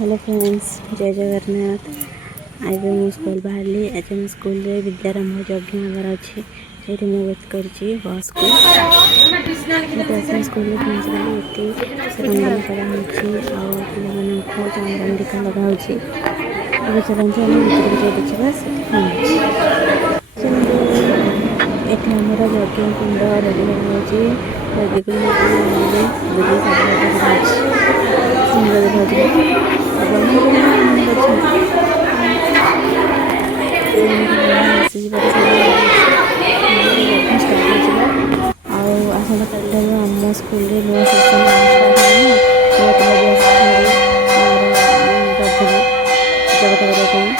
Hello friends, जय जगन्नाथ। आज मु स्कूल बाहरी। आज हम स्कूल विद्यारंभ यज्ञ हमार अच्छी से वेट कर बस को स्कूल पहुँचली। ये रंगन कराई पे चंदन टीका लगाऊ। चलते आम भर देखा ये आमर यज्ञ कुंड रेडी सुंदर आसंता कल आम स्कूल नुआ सेसन स्टार्ट जगत करने।